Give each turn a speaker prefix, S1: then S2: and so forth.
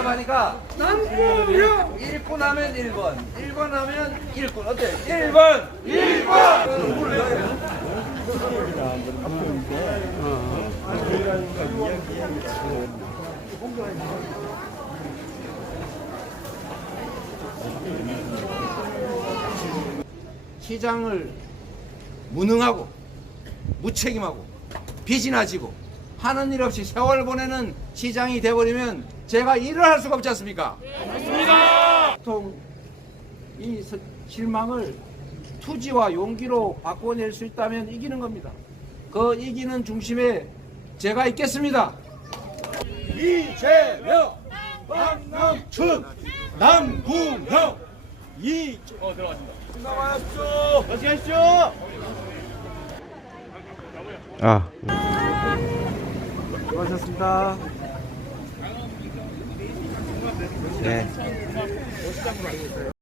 S1: 뭐라고 하니까 남궁형 1군 하면 1번 1번 하면 1군 어때? 1번 1번 시장을 무능하고 무책임하고 비진아지고 하는 일 없이 세월 보내는 시장이 돼버리면 제가 일을 할 수가 없지 않습니까? 맞습니다. 보통 이 실망을 투지와 용기로 바꿔낼 수 있다면 이기는 겁니다. 그 이기는 중심에 제가 있겠습니다.
S2: 이재명, 박남춘, 남궁형 들어가신다. 나와야죠. 다시 하시죠.
S3: 수고하셨습니다. 네.